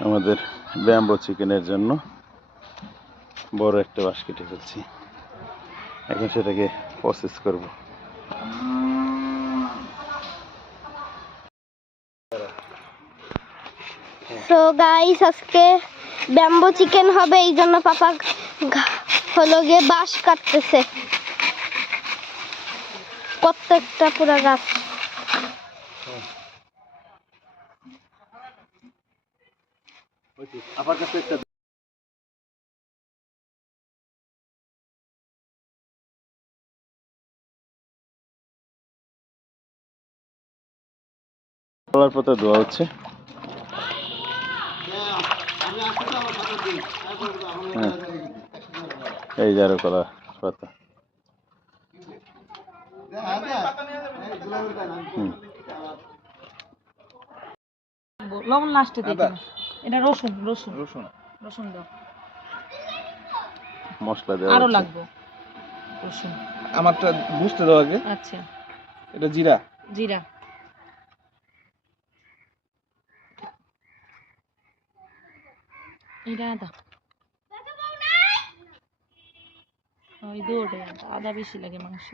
আমাদের ব্যাম্বো চিকেনের জন্য বড় একটা বাঁশ কেটে ফেলছি এখন সেটাকে প্রসেস করব। তো গাইস আজকে ব্যাম্বো চিকেন হবে এই জন্য পাপা হলো গিয়ে বাঁশ কাটতেছে। প্রত্যেকটা পুরো গাছ। আমার কাছে একটা কলার পাতা ধোয়া হচ্ছে। হ্যাঁ এই যে আরও কলা পাতা। লবণ লাস্টে দিতে এটা রসুন রসুন। রসুন। রসুন দাও। মশলা দেওয়া আরও লাগবে রসুন। আমারটা বুঝতে দাও আগে। আচ্ছা। এটা জিরা। জিরা। এটা আদা। ওই দুটো আদা। আদা বেশি লাগে মাংস।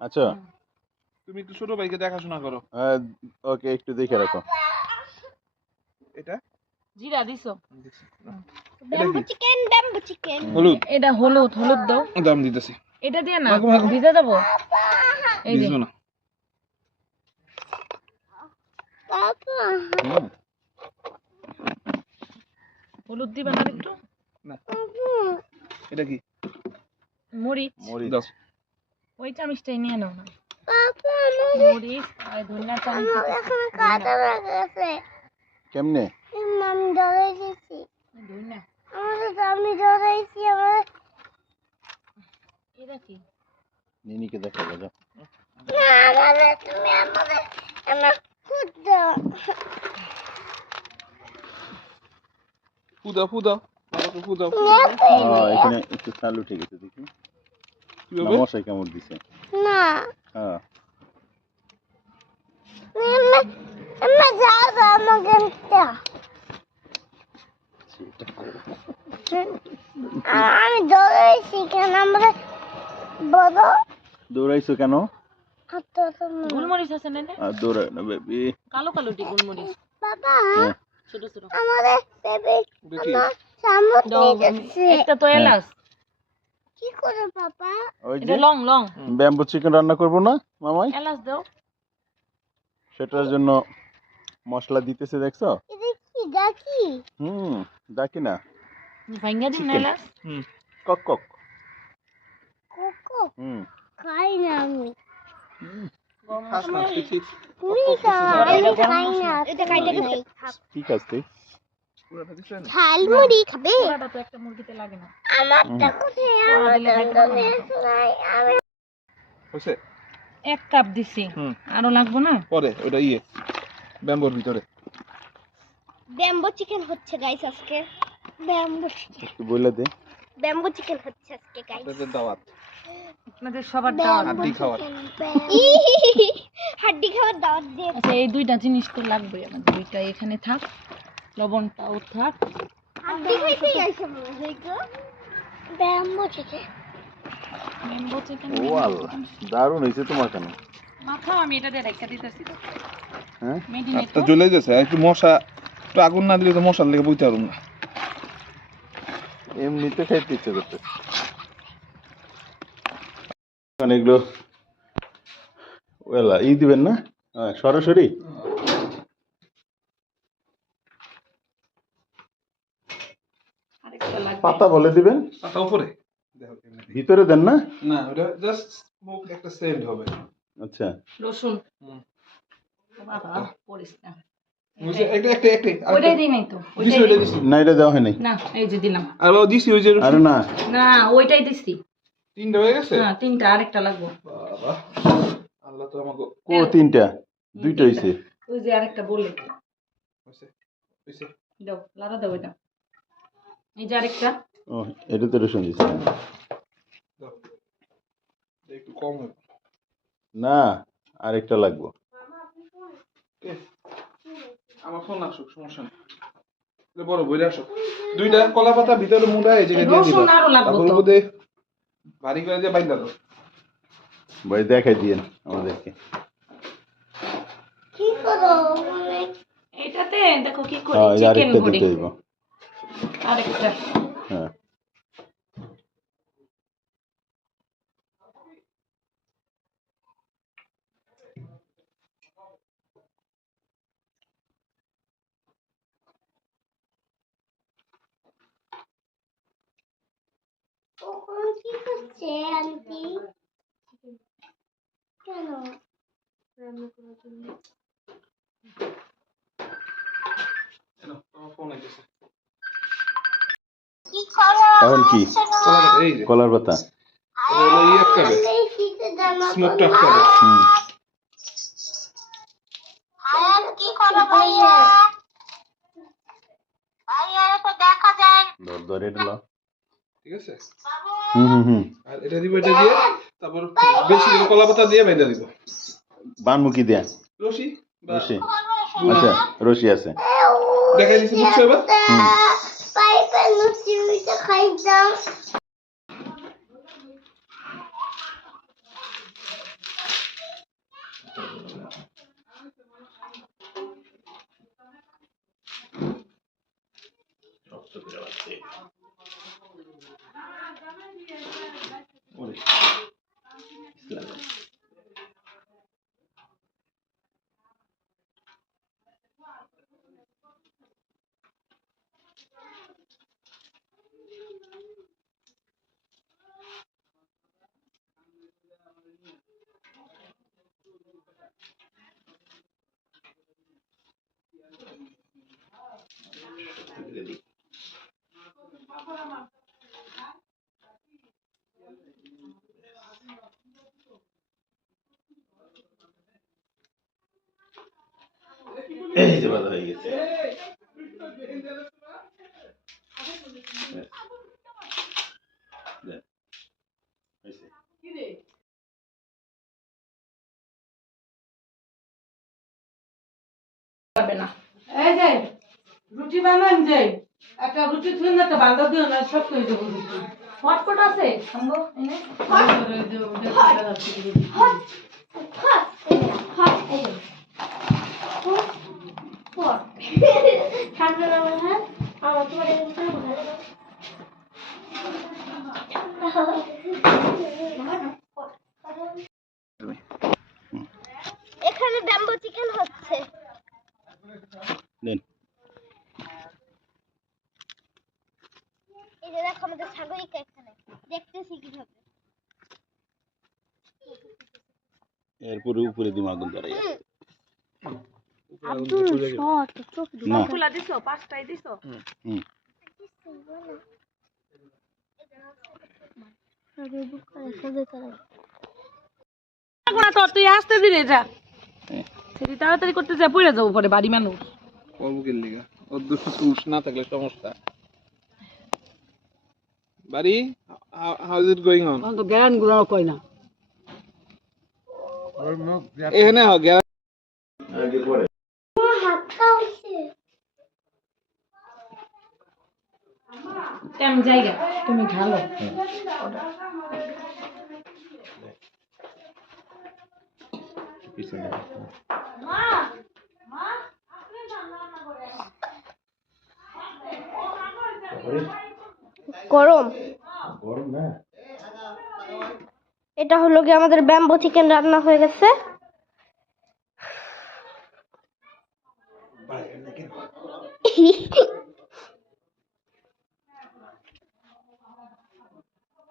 আচ্ছা। তুমি একটু ছোট ভাইকে দেখাশোনা করো। ওকে একটু দেখে রাখো। এটা? জিরা দিছো। দেখছি, চিকেন ব্যাম্বো চিকেন হলুদ। এটা হলুদ হলুদ দাও। দাম দিতেছি। এটা দিয়ে না। ভিজে যাব। এই বুঝব না। হলুদ দিবা না একটু? না। এটা কি? মরিচ। মরিচ। দাও। ওই চামচটাই নিয়ে নাও না। কেমনে? আমি আমার এটা কি নিনিকে দেখা না তুমি আমাদের আমার আমাকে এখানে একটু চাল উঠে গেছে দেখি। কীভাবে? মশাই কামড় দিছে। না। হ্যাঁ। আমি কেন বড় দৌড়াইছো কেন? হাতটা তো না। আছে না আর না বেবি কালো কালো টি গোলমরিচ। বাবা ছোট ছোট। আমাদের বেবি আমার সামুদ্রে একটা তো এলাচ। কি করে ওই যে এটা লং লং। ব্যাম্বু চিকেন রান্না করব না মামাই? এলাচ দাও। সেটার জন্য মশলা দিতেছে দেখছ? এটা কি ডাকি? হুম ডাকি না। ভাঙ্গা দিন না Chicken. এলাচ। হুম। কক কক। কোকো হুম। খাই না আমি। খাস না দেখি তুমি খাও আমি খাই না এটা খাইতে খাই। ঠিক আছে। পুরাটা দিছেন খাবে? পোড়াটা তো একটা মুরগিতে লাগে না। আমারটা কোথায়? পোড়া আমার দিলে খাইতে পারব না। তো। নাই আমি হয়েছে? এক কাপ দিছি। আরও লাগবো না? পরে ওটা ইয়ে ব্যাম্বোর ভিতরে। ব্যাম্বো চিকেন হচ্ছে গাইস আজকে। Bamboo chicken. একটু বলে দে। ব্যাম্বো চিকেন হচ্ছে আজকে গাইস আপনাদের দাওয়াত। আপনাদের সবার দাওয়াত। হাড্ডি খাওয়ার। হাড্ডি খাওয়ার দাওয়াত দিয়ে আচ্ছা এই দুইটা জিনিস তো লাগবে আমাদের। দুইটা এখানে থাক। লবণটাও থাক দারুণ হয়েছে তোমার কেন? মাখাও আমি এটা দিয়ে রেখে দিতেছি তো। হ্যাঁ? মেডিনেট জ্বলে যাচ্ছে একটু মশা একটু আগুন না দিলে তো মশার লেগে বইতে পারুন না। এমনিতে খাইতে ইচ্ছে করতে এগুলো ওয়েলা ই দিবেন না? হ্যাঁ সরাসরি আরেকটা লাগবে পাতা বলে দিবেন? পাতা উপরে। ভিতরে দেন না? না ওটা জাস্ট স্মোক একটা সেন্ট হবে। আচ্ছা। রসুন। বাবা পড়িস না বুঝছে? একটা একটা একটা ওইটাই দিই নাই তো দিছি ওইটাই ওইটা দিই। দিছি। না এটা দেওয়া হয়নি। না এই যে দিলাম। আর বাবা দিছি ওই যে আরে না। না ওইটাই দিছি। তিনটা হয়ে গেছে? হ্যাঁ তিনটা আরেকটা লাগবে। বাবা আল্লাহ তো আমাকে ও তিনটা দুইটা ওই যে আরেকটা দাও দাও এটা। এই যে আরেকটা। ও এটা তো রসুন দিচ্ছে একটু কম না আরেকটা লাগবো। এ, আমার ফোন আসুক সমস্যা নেই। এ বড় বইরে আসো দুইটা কলা পাতা ভিতরে মুড়া এই জায়গায় দিয়ে দিবা। তারপর উপরে ভারী করে দিয়ে বাইন্দা দাও। ভাই দেখাই দিয়েন আমাদেরকে। কি করো? এটাতে দেখো কি করি চিকেন করি আরেকটা হ্যাঁ কি করছে কেন ধর ধর এটা লো। ঠিক আছে? হুম হুম হুম। আর এটা দিব এটা দিয়ে তারপর বেশি করে কলা পাতা দিয়ে বাইন্দা দিব। বানমুখী দেয়া। রশি আচ্ছা রশি আছে। দেখাই দিছি বুঝছ এবার? présidence এই যে বাধা হয়ে গেছে। দেন। না এই যে রুটি বানান যে একটা রুটি থুই না একটা বান্ধব দিও না সব করে দেবো রুটি। হটপট আছে? এনে। দেখা যাচ্ছে ঠান্ডা না আমার তোমার ভালো এখানে ব্যাম্বো চিকেন হচ্ছে। দেন। এই যে দেখো আমাদের সাগরিকা এখানে। দেখতেছি কীভাবে। এরপরে উপরে দিম আগুন ধরাই আব্দুল শট চোখ না। খোলা দিছো পাঁচটাই দিছো। হুম। তুই আসতে দিলে যা। সেটি তাড়াতাড়ি করতে যা পড়ে যাব পরে বাড়ি মানুষ। কর্মকের লিগা। ওর দুটো পুরুষ না থাকলে সমস্যা। বাড়ি how is it going on তো জ্ঞানগুলো কই না এখানে আমি জায়গা? তুমি ঢালো। গরম? গরম না। এটা হলো কি আমাদের ব্যাম্বো চিকেন রান্না হয়ে গেছে।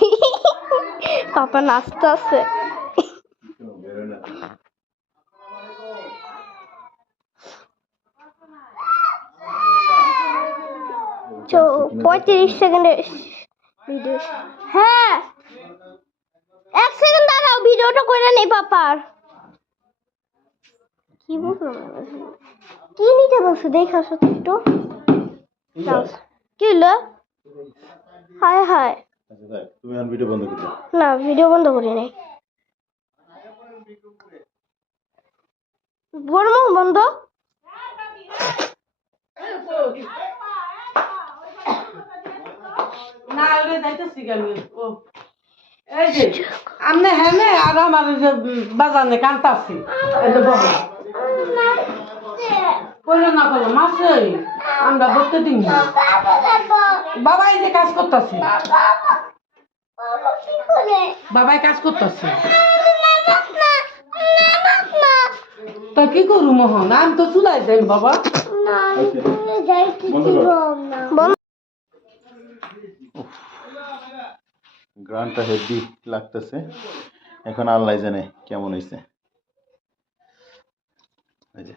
পাপা নাচতে আছে। পঁয়ত্রিশ সেকেন্ডের ভিডিও হ্যাঁ। এক সেকেন্ড দাঁড়াও ভিডিওটা করে নেই পাপার কি বলছো? কি নিতে বলছো? দেখে আসো একটু। কি হলো? হায় হায়। আচ্ছা দেখ তুমি এখন ভিডিও বন্ধ করে দাও। না ভিডিও বন্ধ করি নাই। বন্ধ। না ওরে যাইতেছি আমি। ও এই যে আমনে হ্যানে আর আমার যে বাজানে কান্তাছি। এই যে না মাসে আমরা বলতে দিন বাবা এই যে কাজ করতেছে। বাবাই কাজ করতেছে। তা কি করু মোহন? আমি তো চুলাই যাই বাবা। গ্রানটা হেভি লাগতেছে। এখন আল্লাহ জানে কেমন হয়েছে এই যে।